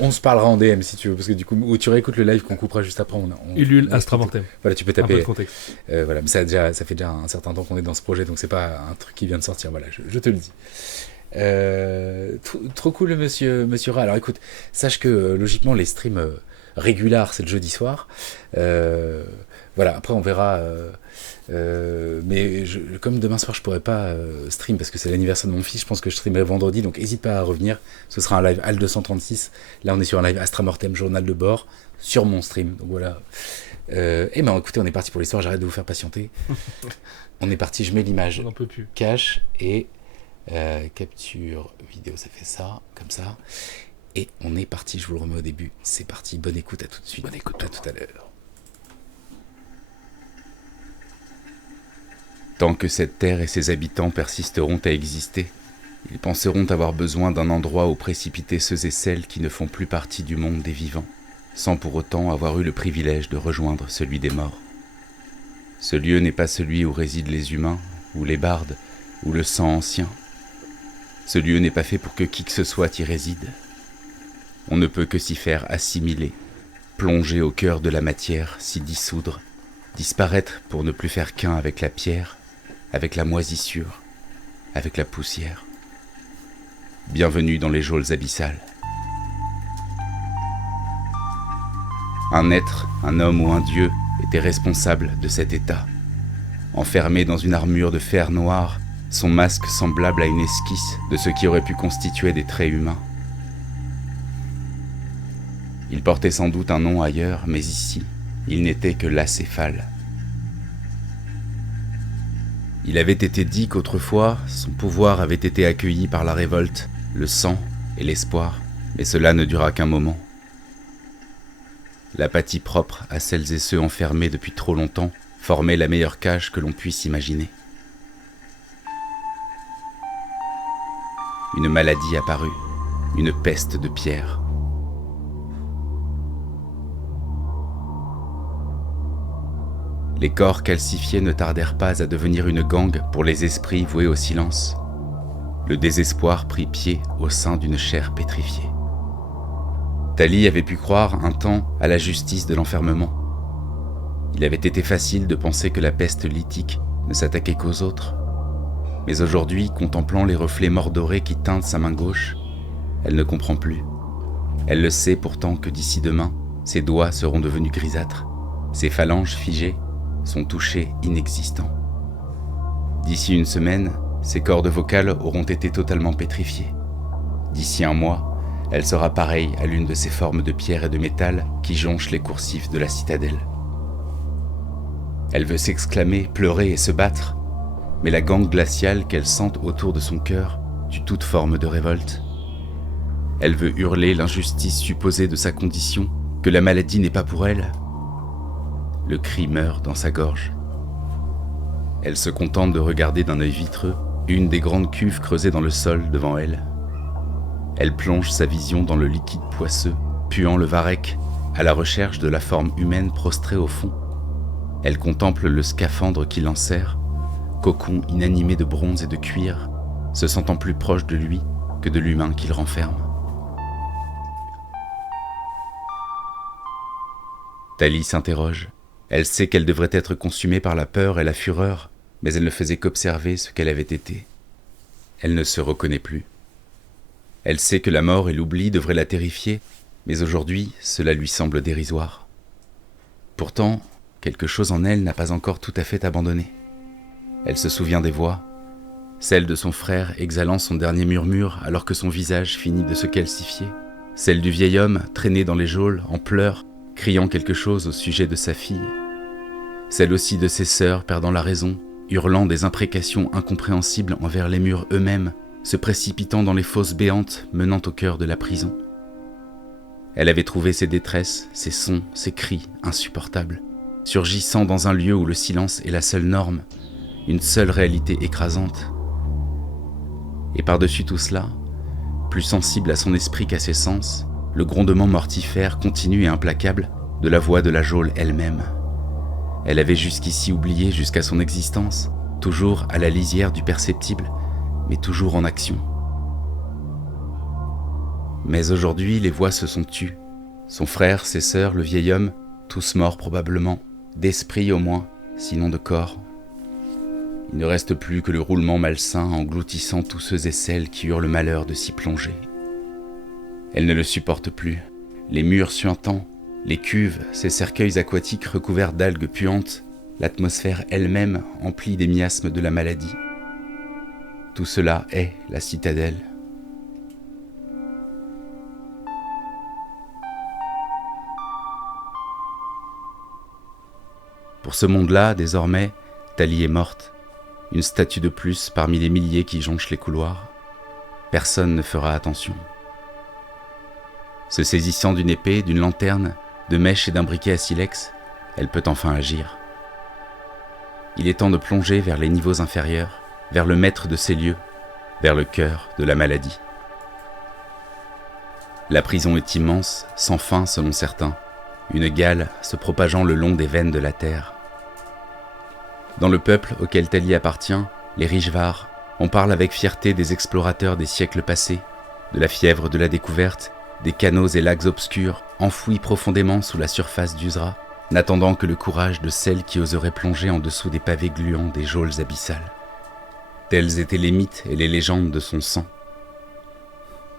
On se parlera en DM si tu veux, parce que du coup, ou tu réécoutes le live qu'on coupera juste après. Ulule Astra Mortem. Voilà, tu peux taper. Un peu de contexte. Voilà, mais ça fait déjà un certain temps qu'on est dans ce projet, donc c'est pas un truc qui vient de sortir. Voilà, je te le dis. Trop cool, monsieur Ra. Alors écoute, sache que logiquement, les streams régulars, c'est le jeudi soir. Voilà, après on verra. Mais comme demain soir je pourrais pas stream parce que c'est l'anniversaire de mon fils, je pense que je streamerai vendredi, donc n'hésite pas à revenir. Ce sera un live AL 236. Là on est sur un live Astra Mortem journal de bord sur mon stream. Donc voilà. Et ben écoutez, on est parti pour l'histoire. J'arrête de vous faire patienter. On est parti. Je mets l'image. On n'en peut plus. Cache et capture vidéo. Ça fait ça, comme ça. Et on est parti. Je vous le remets au début. C'est parti. Bonne écoute. À tout de suite. Bonne écoute. À tout à l'heure. Tant que cette terre et ses habitants persisteront à exister, ils penseront avoir besoin d'un endroit où précipiter ceux et celles qui ne font plus partie du monde des vivants, sans pour autant avoir eu le privilège de rejoindre celui des morts. Ce lieu n'est pas celui où résident les humains, ou les bardes, ou le sang ancien. Ce lieu n'est pas fait pour que qui que ce soit y réside. On ne peut que s'y faire assimiler, plonger au cœur de la matière, s'y dissoudre, disparaître pour ne plus faire qu'un avec la pierre, avec la moisissure, avec la poussière. Bienvenue dans les geôles abyssales. Un être, un homme ou un dieu était responsable de cet état. Enfermé dans une armure de fer noir, son masque semblable à une esquisse de ce qui aurait pu constituer des traits humains. Il portait sans doute un nom ailleurs, mais ici, il n'était que l'acéphale. Il avait été dit qu'autrefois, son pouvoir avait été accueilli par la révolte, le sang et l'espoir, mais cela ne dura qu'un moment. L'apathie propre à celles et ceux enfermés depuis trop longtemps formait la meilleure cage que l'on puisse imaginer. Une maladie apparut, une peste de pierre. Les corps calcifiés ne tardèrent pas à devenir une gangue pour les esprits voués au silence. Le désespoir prit pied au sein d'une chair pétrifiée. Tali avait pu croire un temps à la justice de l'enfermement. Il avait été facile de penser que la peste lithique ne s'attaquait qu'aux autres. Mais aujourd'hui, contemplant les reflets mordorés qui teintent sa main gauche, elle ne comprend plus. Elle le sait pourtant que d'ici demain, Ses doigts seront devenus grisâtres, ses phalanges figées, son toucher inexistant. D'ici une semaine, ses cordes vocales auront été totalement pétrifiées. D'ici un mois, elle sera pareille à l'une de ces formes de pierre et de métal qui jonchent les coursives de la citadelle. Elle veut s'exclamer, pleurer et se battre, mais la gangue glaciale qu'elle sent autour de son cœur tue toute forme de révolte. Elle veut hurler l'injustice supposée de sa condition, que la maladie n'est pas pour elle. Le cri meurt dans sa gorge. Elle se contente de regarder d'un œil vitreux une des grandes cuves creusées dans le sol devant elle. Elle plonge sa vision dans le liquide poisseux, puant le varech, à la recherche de la forme humaine prostrée au fond. Elle contemple le scaphandre qui l'enserre, cocon inanimé de bronze et de cuir, se sentant plus proche de lui que de l'humain qu'il renferme. Thalie s'interroge. Elle sait qu'elle devrait être consumée par la peur et la fureur, mais elle ne faisait qu'observer ce qu'elle avait été. Elle ne se reconnaît plus. Elle sait que la mort et l'oubli devraient la terrifier, mais aujourd'hui, cela lui semble dérisoire. Pourtant, quelque chose en elle n'a pas encore tout à fait abandonné. Elle se souvient des voix, celle de son frère exhalant son dernier murmure alors que son visage finit de se calcifier, celle du vieil homme traîné dans les geôles en pleurs, criant quelque chose au sujet de sa fille, celle aussi de ses sœurs perdant la raison, hurlant des imprécations incompréhensibles envers les murs eux-mêmes, se précipitant dans les fosses béantes menant au cœur de la prison. Elle avait trouvé ses détresses, ses sons, ses cris insupportables, surgissant dans un lieu où le silence est la seule norme, une seule réalité écrasante. Et par-dessus tout cela, plus sensible à son esprit qu'à ses sens, le grondement mortifère, continu et implacable de la voix de la geôle elle-même. Elle avait jusqu'ici oublié jusqu'à son existence, toujours à la lisière du perceptible, mais toujours en action. Mais aujourd'hui, les voix se sont tues. Son frère, ses sœurs, le vieil homme, tous morts probablement, d'esprit au moins, sinon de corps. Il ne reste plus que le roulement malsain engloutissant tous ceux et celles qui eurent le malheur de s'y plonger. Elle ne le supporte plus. Les murs suintants, les cuves, ces cercueils aquatiques recouverts d'algues puantes, l'atmosphère elle-même emplie des miasmes de la maladie. Tout cela est la citadelle. Pour ce monde-là, désormais, Thalie est morte. Une statue de plus parmi les milliers qui jonchent les couloirs. Personne ne fera attention. Se saisissant d'une épée, d'une lanterne, de mèches et d'un briquet à silex, elle peut enfin agir. Il est temps de plonger vers les niveaux inférieurs, vers le maître de ces lieux, vers le cœur de la maladie. La prison est immense, sans fin selon certains, une gale se propageant le long des veines de la terre. Dans le peuple auquel Thalie appartient, les Richevars, on parle avec fierté des explorateurs des siècles passés, de la fièvre de la découverte, des canaux et lacs obscurs, enfouis profondément sous la surface d'Uzra, n'attendant que le courage de celles qui oseraient plonger en dessous des pavés gluants des geôles abyssales. Tels étaient les mythes et les légendes de son sang.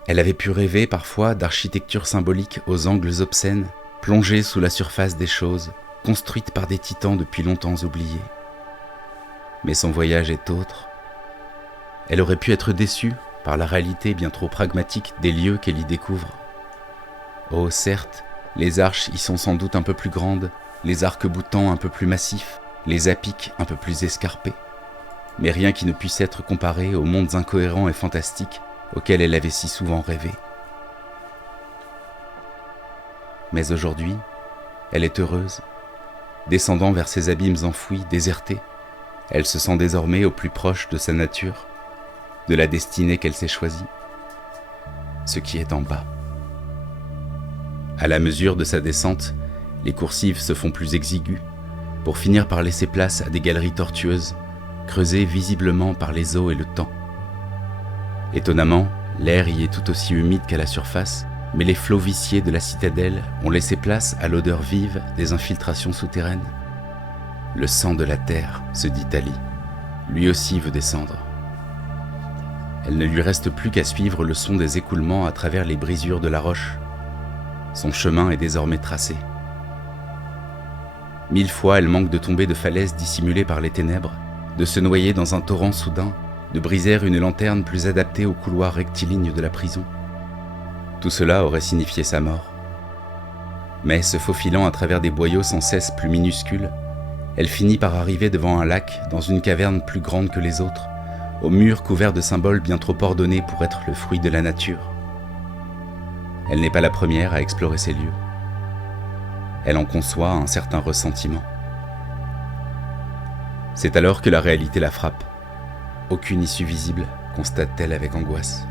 Elle avait pu rêver parfois d'architecture symbolique aux angles obscènes, plongée sous la surface des choses, construite par des titans depuis longtemps oubliés. Mais son voyage est autre. Elle aurait pu être déçue par la réalité bien trop pragmatique des lieux qu'elle y découvre. Oh certes, les arches y sont sans doute un peu plus grandes, les arcs-boutants un peu plus massifs, les apics un peu plus escarpés, mais rien qui ne puisse être comparé aux mondes incohérents et fantastiques auxquels elle avait si souvent rêvé. Mais aujourd'hui, elle est heureuse. Descendant vers ces abîmes enfouis, désertés, elle se sent désormais au plus proche de sa nature, de la destinée qu'elle s'est choisie, ce qui est en bas. À la mesure de sa descente, les coursives se font plus exiguës, pour finir par laisser place à des galeries tortueuses, creusées visiblement par les eaux et le temps. Étonnamment, l'air y est tout aussi humide qu'à la surface, mais les flots viciés de la citadelle ont laissé place à l'odeur vive des infiltrations souterraines. Le sang de la terre, se dit Thalie, lui aussi veut descendre. Elle ne lui reste plus qu'à suivre le son des écoulements à travers les brisures de la roche. Son chemin est désormais tracé. 1000 fois elle manque de tomber de falaises dissimulées par les ténèbres, de se noyer dans un torrent soudain, de briser une lanterne plus adaptée au couloir rectiligne de la prison. Tout cela aurait signifié sa mort. Mais se faufilant à travers des boyaux sans cesse plus minuscules, elle finit par arriver devant un lac dans une caverne plus grande que les autres, aux murs couverts de symboles bien trop ordonnés pour être le fruit de la nature. Elle n'est pas la première à explorer ces lieux. Elle en conçoit un certain ressentiment. C'est alors que la réalité la frappe. Aucune issue visible, constate-t-elle avec angoisse.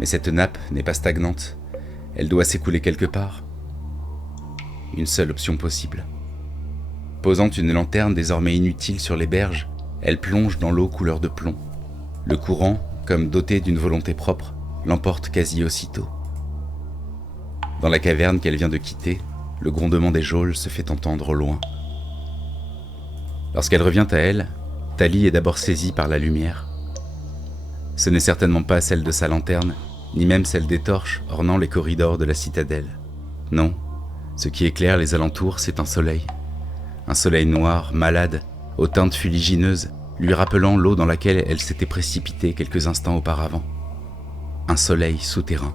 Mais cette nappe n'est pas stagnante, elle doit s'écouler quelque part. Une seule option possible. Posant une lanterne désormais inutile sur les berges, elle plonge dans l'eau couleur de plomb. Le courant, comme doté d'une volonté propre, l'emporte quasi aussitôt. Dans la caverne qu'elle vient de quitter, le grondement des geôles se fait entendre au loin. Lorsqu'elle revient à elle, Tali est d'abord saisie par la lumière. Ce n'est certainement pas celle de sa lanterne, ni même celle des torches ornant les corridors de la citadelle. Non, ce qui éclaire les alentours, c'est un soleil. Un soleil noir, malade, aux teintes fuligineuses, lui rappelant l'eau dans laquelle elle s'était précipitée quelques instants auparavant. Un soleil souterrain.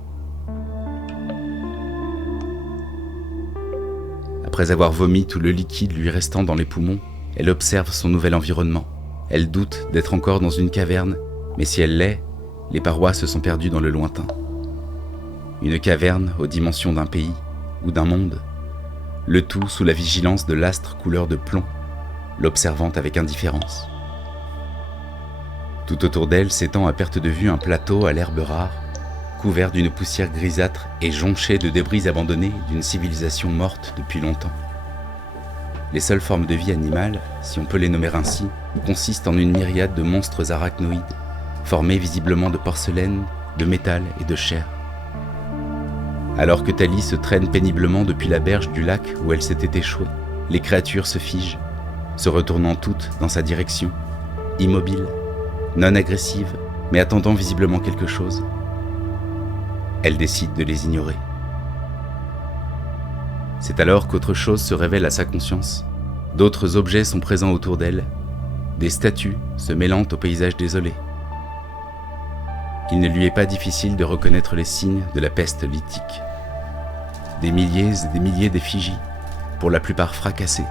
Après avoir vomi tout le liquide lui restant dans les poumons, elle observe son nouvel environnement. Elle doute d'être encore dans une caverne, mais si elle l'est, les parois se sont perdues dans le lointain. Une caverne aux dimensions d'un pays ou d'un monde, le tout sous la vigilance de l'astre couleur de plomb, l'observant avec indifférence. Tout autour d'elle s'étend à perte de vue un plateau à l'herbe rare, couvert d'une poussière grisâtre et jonché de débris abandonnés d'une civilisation morte depuis longtemps. Les seules formes de vie animale, si on peut les nommer ainsi, consistent en une myriade de monstres arachnoïdes, formés visiblement de porcelaine, de métal et de chair. Alors que Tali se traîne péniblement depuis la berge du lac où elle s'était échouée, les créatures se figent, se retournant toutes dans sa direction, immobiles, non agressives, mais attendant visiblement quelque chose. Elle décide de les ignorer. C'est alors qu'autre chose se révèle à sa conscience. D'autres objets sont présents autour d'elle, des statues se mêlant au paysage désolé. Il ne lui est pas difficile de reconnaître les signes de la peste lithique. Des milliers et des milliers d'effigies, pour la plupart fracassées.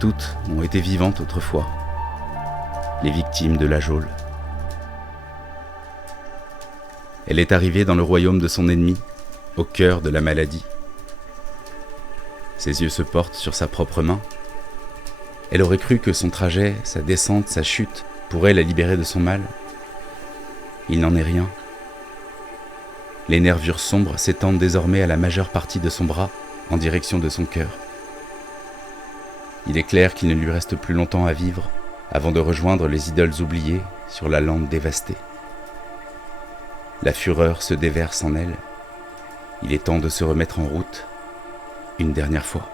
Toutes ont été vivantes autrefois, les victimes de la geôle. Elle est arrivée dans le royaume de son ennemi, au cœur de la maladie. Ses yeux se portent sur sa propre main. Elle aurait cru que son trajet, sa descente, sa chute, pourraient la libérer de son mal. Il n'en est rien. Les nervures sombres s'étendent désormais à la majeure partie de son bras, en direction de son cœur. Il est clair qu'il ne lui reste plus longtemps à vivre, avant de rejoindre les idoles oubliées sur la lande dévastée. La fureur se déverse en elle. Il est temps de se remettre en route, une dernière fois.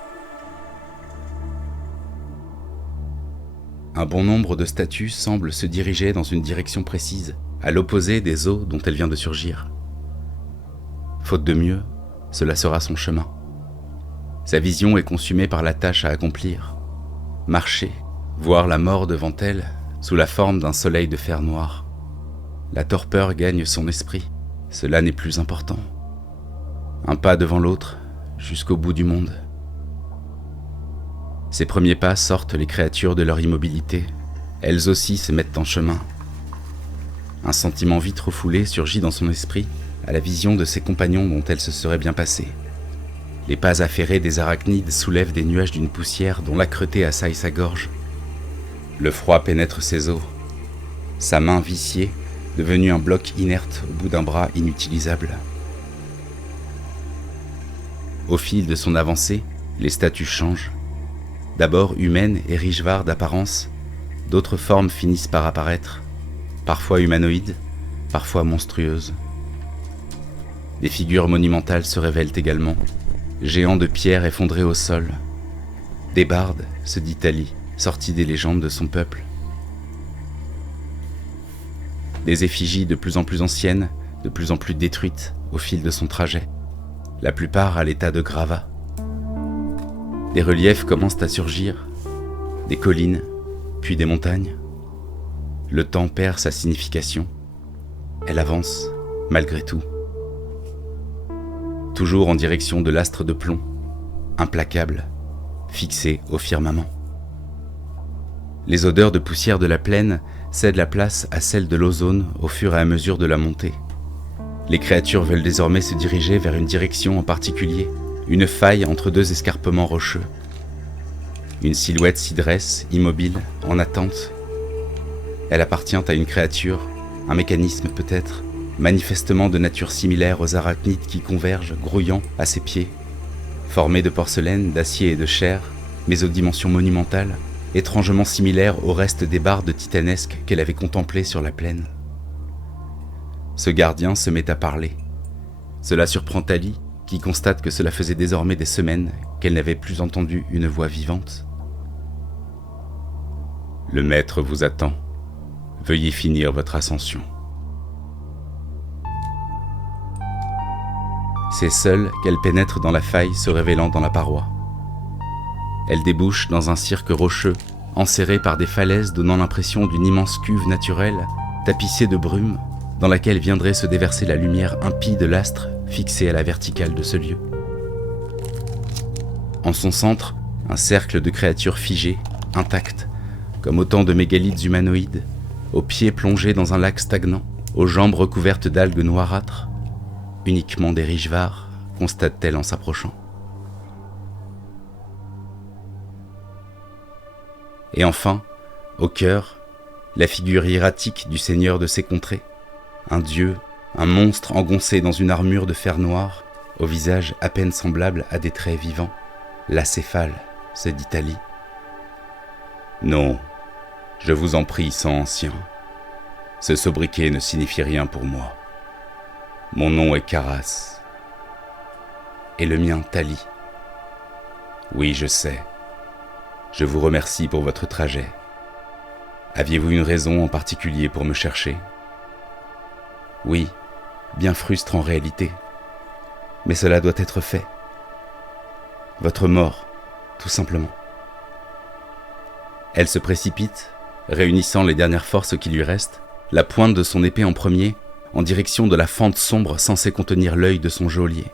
Un bon nombre de statues semblent se diriger dans une direction précise, à l'opposé des eaux dont elle vient de surgir. Faute de mieux, cela sera son chemin. Sa vision est consumée par la tâche à accomplir. Marcher, voir la mort devant elle, sous la forme d'un soleil de fer noir. La torpeur gagne son esprit, cela n'est plus important. Un pas devant l'autre, jusqu'au bout du monde. Ses premiers pas sortent les créatures de leur immobilité. Elles aussi se mettent en chemin. Un sentiment vite refoulé surgit dans son esprit à la vision de ses compagnons dont elle se serait bien passée. Les pas affairés des arachnides soulèvent des nuages d'une poussière dont l'âcreté assaille sa gorge. Le froid pénètre ses os. Sa main viciée, devenue un bloc inerte au bout d'un bras inutilisable. Au fil de son avancée, les statues changent. D'abord humaines et richevards d'apparence, d'autres formes finissent par apparaître, parfois humanoïdes, parfois monstrueuses. Des figures monumentales se révèlent également, géants de pierre effondrés au sol. Des bardes, se dit Tali, sortis des légendes de son peuple. Des effigies de plus en plus anciennes, de plus en plus détruites au fil de son trajet. la plupart à l'état de gravat. Des reliefs commencent à surgir, des collines, puis des montagnes. Le temps perd sa signification. Elle avance, malgré tout. Toujours en direction de l'astre de plomb, implacable, fixé au firmament. Les odeurs de poussière de la plaine cèdent la place à celles de l'ozone au fur et à mesure de la montée. Les créatures veulent désormais se diriger vers une direction en particulier, une faille entre deux escarpements rocheux. Une silhouette s'y dresse, immobile, en attente. Elle appartient à une créature, un mécanisme peut-être, manifestement de nature similaire aux arachnides qui convergent, grouillant, à ses pieds. Formée de porcelaine, d'acier et de chair, mais aux dimensions monumentales, étrangement similaires au reste des bardes titanesques qu'elle avait contemplées sur la plaine. Ce gardien se met à parler. Cela surprend Thalie, qui constate que cela faisait désormais des semaines qu'elle n'avait plus entendu une voix vivante. « Le maître vous attend. Veuillez finir votre ascension. » C'est seule qu'elle pénètre dans la faille se révélant dans la paroi. Elle débouche dans un cirque rocheux, enserré par des falaises donnant l'impression d'une immense cuve naturelle, tapissée de brume, dans laquelle viendrait se déverser la lumière impie de l'astre fixé à la verticale de ce lieu. En son centre, un cercle de créatures figées, intactes, comme autant de mégalithes humanoïdes, aux pieds plongés dans un lac stagnant, aux jambes recouvertes d'algues noirâtres, uniquement des Rishvar, constate-t-elle en s'approchant. Et enfin, au cœur, la figure hiératique du seigneur de ces contrées, un dieu, un monstre engoncé dans une armure de fer noir, au visage à peine semblable à des traits vivants, l'acéphale, se dit Thalie. Non, je vous en prie, sang ancien. Ce sobriquet ne signifie rien pour moi. Mon nom est Karas. Et le mien, Thalie. Oui, je sais. Je vous remercie pour votre trajet. Aviez-vous une raison en particulier pour me chercher ? Oui, bien frustre en réalité. Mais cela doit être fait. Votre mort, tout simplement. Elle se précipite, réunissant les dernières forces qui lui restent, la pointe de son épée en premier, en direction de la fente sombre censée contenir l'œil de son geôlier.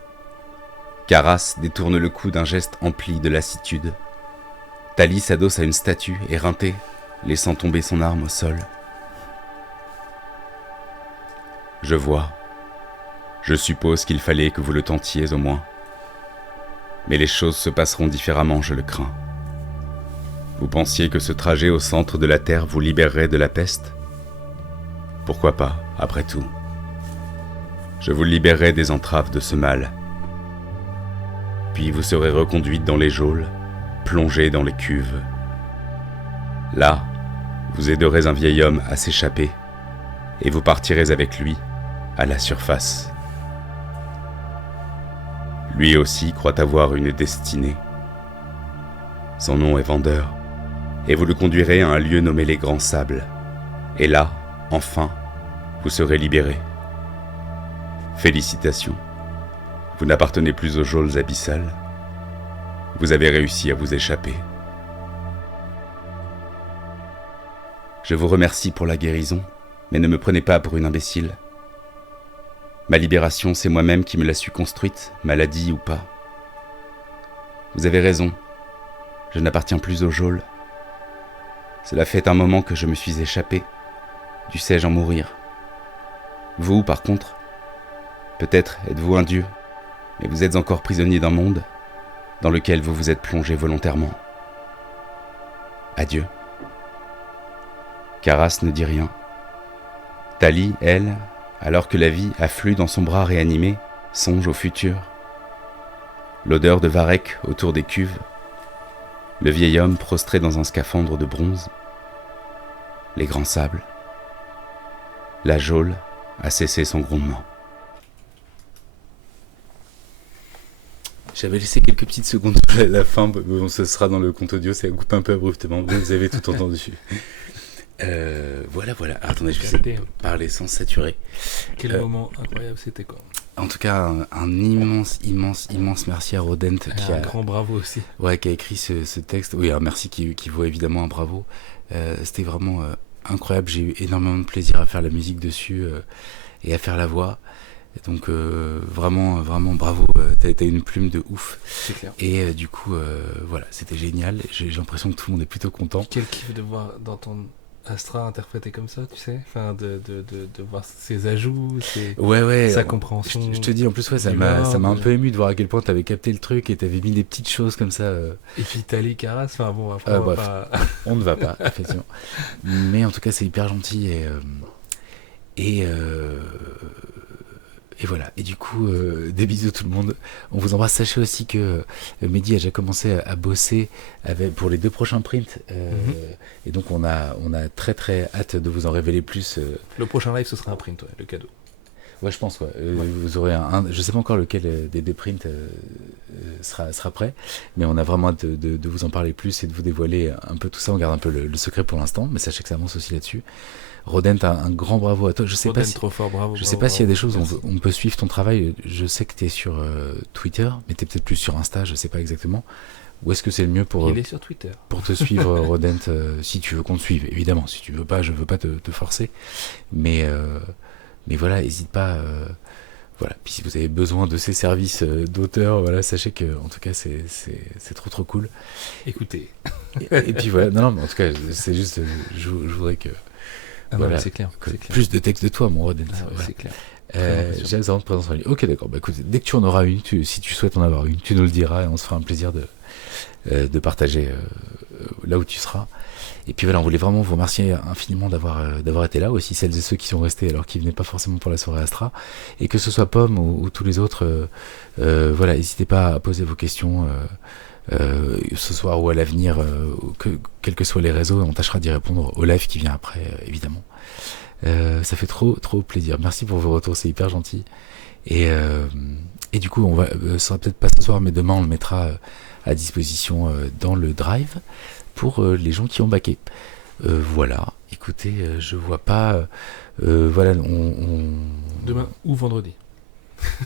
Karas détourne le cou d'un geste empli de lassitude. Thalie s'adosse à une statue éreintée, laissant tomber son arme au sol. Je vois. Je suppose qu'il fallait que vous le tentiez au moins. Mais les choses se passeront différemment, je le crains. Vous pensiez que ce trajet au centre de la Terre vous libérerait de la peste ? Pourquoi pas, après tout ? Je vous libérerai des entraves de ce mal. Puis vous serez reconduite dans les geôles, plongée dans les cuves. Là, vous aiderez un vieil homme à s'échapper, et vous partirez avec lui à la surface. Lui aussi croit avoir une destinée. Son nom est Vendeur, et vous le conduirez à un lieu nommé les Grands Sables. Et là, enfin, vous serez libéré. Félicitations, vous n'appartenez plus aux geôles abyssales. Vous avez réussi à vous échapper. Je vous remercie pour la guérison, mais ne me prenez pas pour une imbécile. Ma libération, c'est moi-même qui me la suis construite, maladie ou pas. Vous avez raison, je n'appartiens plus aux geôles. Cela fait un moment que je me suis échappé. Dussé-je en mourir ? Vous, par contre, peut-être êtes-vous un dieu, mais vous êtes encore prisonnier d'un monde dans lequel vous vous êtes plongé volontairement. Adieu. Karas ne dit rien. Thalie, elle, alors que la vie afflue dans son bras réanimé, songe au futur. L'odeur de varech autour des cuves, le vieil homme prostré dans un scaphandre de bronze, les grands sables. La geôle a cessé son grondement. J'avais laissé quelques petites secondes à la fin, bon, ce sera dans le compte audio, ça coupe un peu abruptement, vous avez tout entendu. Voilà. Attendez, je vais essayer de parler sans saturer. Quel moment incroyable c'était, quoi. En tout cas, un immense, immense, immense merci à Rodent Et un grand bravo aussi. qui a écrit ce texte. Oui, un merci qui vaut évidemment un bravo. C'était vraiment incroyable. J'ai eu énormément de plaisir à faire la musique dessus et à faire la voix. Et donc vraiment, vraiment bravo. T'as une plume de ouf. C'est clair. Et du coup, voilà, c'était génial. J'ai l'impression que tout le monde est plutôt content. Quel kiff de voir d'entendre Astra interprété comme ça, tu sais, enfin de voir ses ajouts, Ouais, sa compréhension. Je te dis en plus, ouais, ça m'a un peu ému de voir à quel point t'avais capté le truc et t'avais mis des petites choses comme ça. Et puis Tali Caras, enfin bon, après bref, pas... on ne va pas, effectivement. Mais en tout cas, c'est hyper gentil et voilà. Et du coup, des bisous tout le monde. On vous embrasse. Sachez aussi que Mehdi a déjà commencé à bosser pour les 2 prochains prints. Et donc, on a très très hâte de vous en révéler plus. Le prochain live, ce sera un print, ouais, le cadeau. Ouais, je pense. Ouais. Vous aurez je sais pas encore lequel des 2 prints sera prêt. Mais on a vraiment hâte de vous en parler plus et de vous dévoiler un peu tout ça. On garde un peu le secret pour l'instant. Mais sachez que ça avance aussi là-dessus. Rodent, un grand bravo à toi. Je sais Rodent, pas si, trop fort, bravo. Je sais pas s'il y a des choses où on peut suivre ton travail. Je sais que tu es sur Twitter, mais tu es peut-être plus sur Insta, je sais pas exactement. Où est-ce que c'est le mieux pour Il est sur Twitter. Pour te suivre, Rodent, si tu veux qu'on te suive, évidemment. Si tu veux pas, je veux pas te forcer. Mais voilà, n'hésite pas. Voilà. Puis si vous avez besoin de ces services d'auteur, voilà, sachez que en tout cas c'est trop cool. Écoutez. Et puis voilà, non, mais en tout cas c'est juste, je voudrais que voilà, c'est clair, plus de textes de toi, mon Rodent. Voilà. C'est clair. J'ai besoin de présence en ligne. Ok, d'accord. Bah, écoute, dès que tu en auras une, si tu souhaites en avoir une, tu nous le diras et on se fera un plaisir de partager là où tu seras. Et puis voilà, on voulait vraiment vous remercier infiniment d'avoir été là, aussi celles et ceux qui sont restés alors qu'ils venaient pas forcément pour la soirée Astra, et que ce soit Pomme ou tous les autres, voilà, n'hésitez pas à poser vos questions ce soir ou à l'avenir, quels que soient les réseaux, on tâchera d'y répondre au live qui vient après, évidemment. Ça fait trop plaisir. Merci pour vos retours, c'est hyper gentil. Et du coup, ce sera peut-être pas ce soir, mais demain on le mettra à disposition dans le drive pour les gens qui ont backé. Voilà, écoutez, je vois pas. Voilà, demain ou vendredi.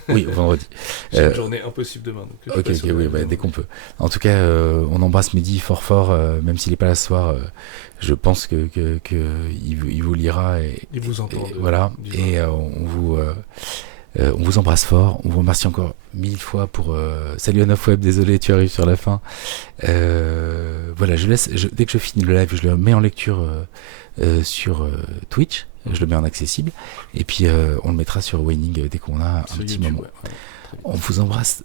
Oui, vendredi. C'est une journée impossible demain. Donc ok, oui, dès qu'on peut. En tout cas, on embrasse Mehdi fort, même s'il n'est pas là ce soir. Je pense que il vous lira et il vous entend. Voilà, et on vous embrasse fort. On vous remercie encore 1000 fois pour. Salut Anofweb, désolé, tu arrives sur la fin. Voilà, dès que je finis le live, je le mets en lecture sur Twitch. Je le mets en accessible et puis on le mettra sur Waning dès qu'on a un petit YouTube, moment. Ouais, on vous embrasse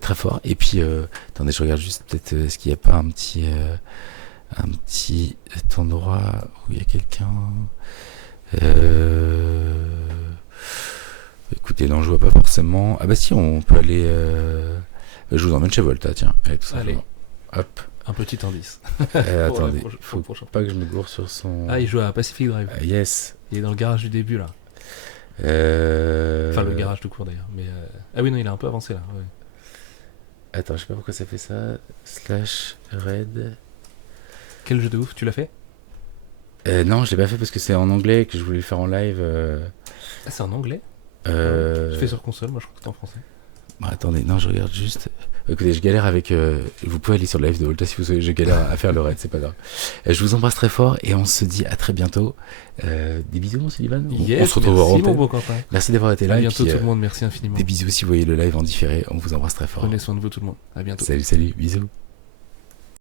très fort et puis attendez, je regarde juste peut-être est-ce qu'il n'y a pas un petit endroit où il y a quelqu'un. Écoutez, non, je vois pas forcément. Ah bah si, on peut aller. Je vous emmène chez Volta, tiens. Allez, tout simplement. Hop. Un petit indice. Attendez, faut pas que je me gourre sur son... Ah, il joue à Pacific Drive. Yes. Il est dans le garage du début, là. Enfin, le garage tout court, d'ailleurs. Mais ah oui, non, il est un peu avancé, là. Ouais. Attends, je sais pas pourquoi ça fait ça. /red. Quel jeu de ouf, tu l'as fait? Non, je l'ai pas fait parce que c'est en anglais et que je voulais le faire en live. Ah, c'est en anglais? Je fais sur console, moi je crois que c'est en français. Bon, attendez, non, je regarde juste... Écoutez, je galère avec... vous pouvez aller sur le live de Volta si vous souhaitez, je galère à faire le raid, c'est pas grave. Je vous embrasse très fort et on se dit à très bientôt. Des bisous, mon Sullivan. Yes, on se retrouve en mon beau Quentin. Merci d'avoir été là. À bientôt tout le monde, merci infiniment. Des bisous si vous voyez le live en différé, on vous embrasse très fort. Prenez soin de vous tout le monde, à bientôt. Salut, bisous.